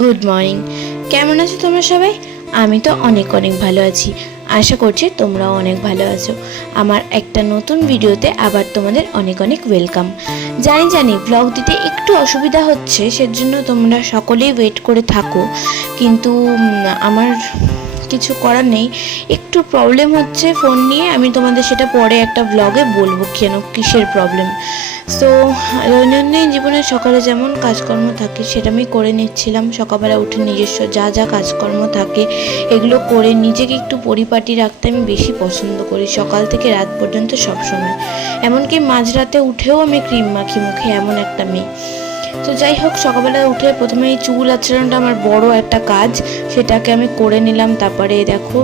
Good morning কেমন আছো তোমরা সবাই? আমি তো অনেক অনেক ভালো আছি। আশা করছি তোমরাও অনেক ভালো আছো। আমার একটা নতুন ভিডিওতে আবার তোমাদের অনেক অনেক ওয়েলকাম জানি জানি ব্লগ দিতে একটু অসুবিধা হচ্ছে, সেজন্য তোমরা সকলেই ওয়েট করে থাকো। কিন্তু আমার কিছু করার নেই। একটু প্রবলেম হচ্ছে ফোন নিয়ে, আমি তোমাদের সেটা পরে একটা ব্লগে বলব, কেন, কিসের প্রবলেম সো দৈনন্দিন জীবনে সকালে যেমন কাজকর্ম থাকে, সেটা আমি করে নিচ্ছিলাম। সকালবেলা উঠে নিজস্ব যা যা কাজকর্ম থাকে, এগুলো করে নিজেকে একটু পরিপাটি রাখতে আমি বেশি পছন্দ করি, সকাল থেকে রাত পর্যন্ত সবসময়। এমনকি মাঝরাতে উঠেও আমি ক্রিম মাখি মুখে, এমন একটা মেয়ে। তো যাই হোক, সকালবেলা উঠে প্রথমে এই চুল আচরণটা আমার বড় একটা কাজ। সেটাকে আমি করে নিলাম, তারপরে দেখো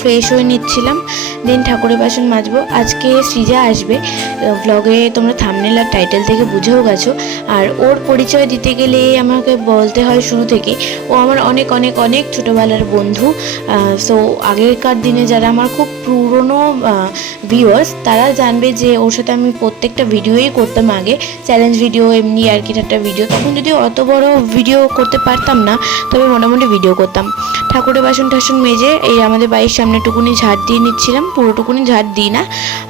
ফ্রেশ হয়ে নিচ্ছিলাম। দেন ঠাকুরের বাসন মাজবো। আজকে সৃজা আসবে। ব্লগে তোমরা থামনেল আর টাইটেল থেকে বুঝেও গেছো। আর ওর পরিচয় দিতে গেলে আমাকে বলতে হয় শুরু থেকে, ও আমার অনেক অনেক অনেক ছোটোবেলার বন্ধু। সো আগেকার দিনে যারা আমার খুব পুরনো ভিউয়ার্স তারা জানবে যে ওর সাথে আমি প্রত্যেকটা ভিডিওই করতাম আগে। চ্যালেঞ্জ ভিডিও এমনি আর কি একটা ভিডিও তখন যদি অত বড় ভিডিও করতে পারতাম না, তবে মোটামুটি ভিডিও করতাম। ঠাকুরের বাসন টাসন মেজে এই আমাদের বাড়ির সামনে টুকুনি ঝাড় দিয়ে নিচ্ছিলাম, পুরোটুকুনি ঝাড় দিই না।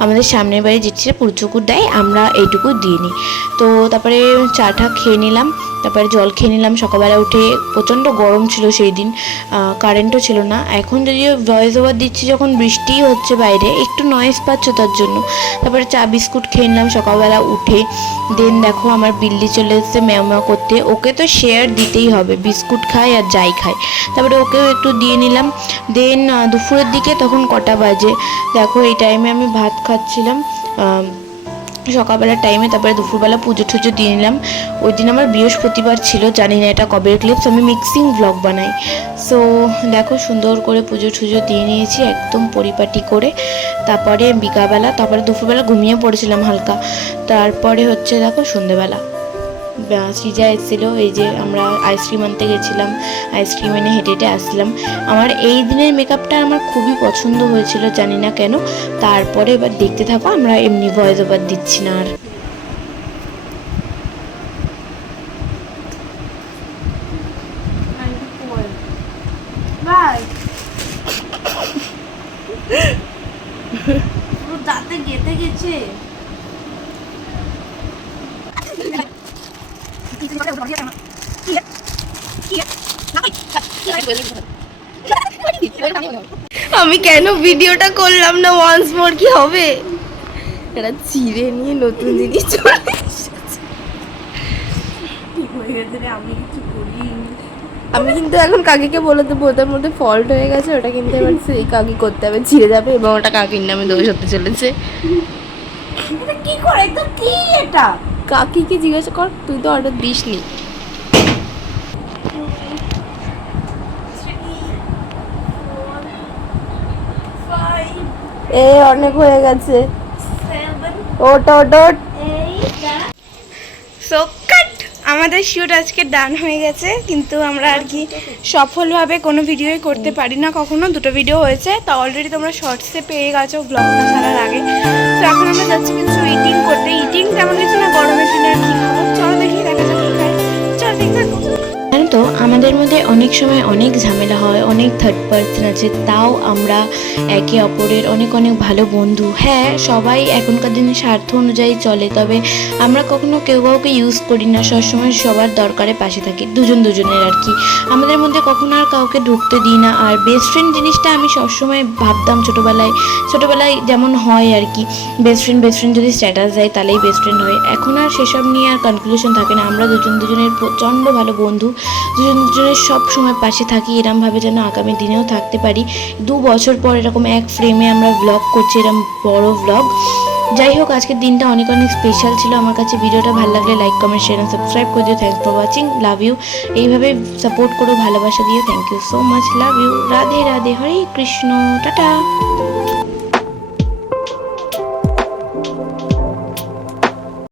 আমাদের সামনের বাড়ি যেটা পুরোটুকু দেয়, আমরা এইটুকু দিয়ে নিই। তো তারপরে চাটা খেয়ে নিলাম। তারপরে জল খেয়ে নিলাম। সকালবেলা উঠে প্রচণ্ড গরম ছিল সেই দিন কারেন্টও ছিল না। এখন যদিও ভয়েস ওভার দিচ্ছি যখন বৃষ্টিই হচ্ছে বাইরে, একটু নয়েজ পাচ্ছ তার জন্য। তারপরে চা, বিস্কুট খেয়ে নিলাম সকালবেলা উঠে। দেন দেখো আমার বিল্লি চলে এসেছে ম্যাও করতে। ওকে তো শেয়ার দিতেই হবে, বিস্কুট খায় আর যাই খায়। তারপরে ওকেও একটু দিয়ে নিলাম। দেন দুপুরের দিকে তখন কটা বাজে। দেখো এই টাইমে আমি ভাত খাচ্ছিলাম। সকালবেলার টাইমে তারপরে দুপুরবেলা পুজো টুজো দিয়ে নিলাম। ওই দিন আমার বৃহস্পতিবার ছিল, জানি না এটা কবের ক্লিপস আমি মিক্সিং ব্লগ বানাই। সো দেখো সুন্দর করে পুজো টুজো দিয়ে নিয়েছি, একদম পরিপাটি করে। তারপরে বিকালবেলা, তারপরে দুপুরবেলা ঘুমিয়ে পড়েছিলাম হালকা। তারপরে হচ্ছে দেখো সন্ধেবেলা। সৃজা এসেছিল, এই যে আমরা আইসক্রিম আনতে গেছিলাম আইসক্রিম এনে হেঁটে হেঁটে আসলাম। আমার এই দিনের মেকআপটা আমার খুবই পছন্দ হয়েছিল, জানি না কেন। তারপরে এবার দেখতে থাকো, আমরা এমনি ভয়েস ওভার দিচ্ছি না আর। দাঁতে গেছে। আমি কেন ভিডিওটা করলাম না? ওয়ান্স মোর কি হবে? এটা চিড়ে নিয়ে নতুন জিনিস চলে আমি কিন্তু এখন কাকিকে বলে দেবো, ওদের মধ্যে ফল্ট হয়ে গেছে, ওটা কিন্তু এবার সেই কাকি করতে হবে, ছিঁড়ে যাবে এবং ওটা কাকির নামে দোষ হতে চলেছে। কি করে? তো কি এটা? কাকিকে জিজ্ঞাসা কর তুই তো অর্ডার দিস নি এ অনেক হয়ে গেছে। ওট ওট ওট সো কাট আমাদের শুট আজকে ডান হয়ে গেছে কিন্তু আমরা আর কি সফলভাবে কোনো ভিডিওই করতে পারি না। কখনো দুটো ভিডিও হয়েছে তা অলরেডি তোমরা শর্টসে পেয়ে গেছো ব্লগটা ছাড়ার আগে। তো এখন আমরা যাচ্ছি করতে ইটিং আমাদের মধ্যে অনেক সময় অনেক ঝামেলা হয়, অনেক থার্ড পার্সন আছে, তাও আমরা একে অপরের অনেক অনেক ভালো বন্ধু। হ্যাঁ সবাই এখনকার দিনে স্বার্থ অনুযায়ী চলে, তবে আমরা কখনো কেউ কাউকে ইউজ করি না, সবসময় সবার দরকারে পাশে থাকি, দুজন দুজনের আর কি। আমাদের মধ্যে কখনো আর কাউকে ঢুকতে দিই না, আর বেস্ট ফ্রেন্ড জিনিসটা আমি সবসময় ভাবতাম ছোটোবেলায় ছোটোবেলায় যেমন হয় আর কি বেস্ট ফ্রেন্ড বেস্ট ফ্রেন্ড যদি স্ট্যাটাস দেয় তাহলেই বেস্ট ফ্রেন্ড হয়। এখন আর সেসব নিয়ে আর কনক্লুশন থাকে না, আমরা দুজন দুজনের প্রচণ্ড ভালো বন্ধু, দুজন দুজনের সব সময় পাশে থাকি এরমভাবে যেন আগামী দিনেও থাকতে পারি। দু বছর পর এরকম এক ফ্রেমে আমরা ব্লগ করছি এরকম বড় ব্লগ যাই হোক, আজকের দিনটা অনেক অনেক স্পেশাল ছিল। আমার কাছে ভিডিওটা ভালো লাগলে লাইক কমেন্ট শেয়ার সাবস্ক্রাইব করে দিও। Thanks for watching love you এইভাবে সাপোর্ট করো, ভালোবাসা দিও। Thank you so much love you Radhe Radhe. Hare Krishna. Tata.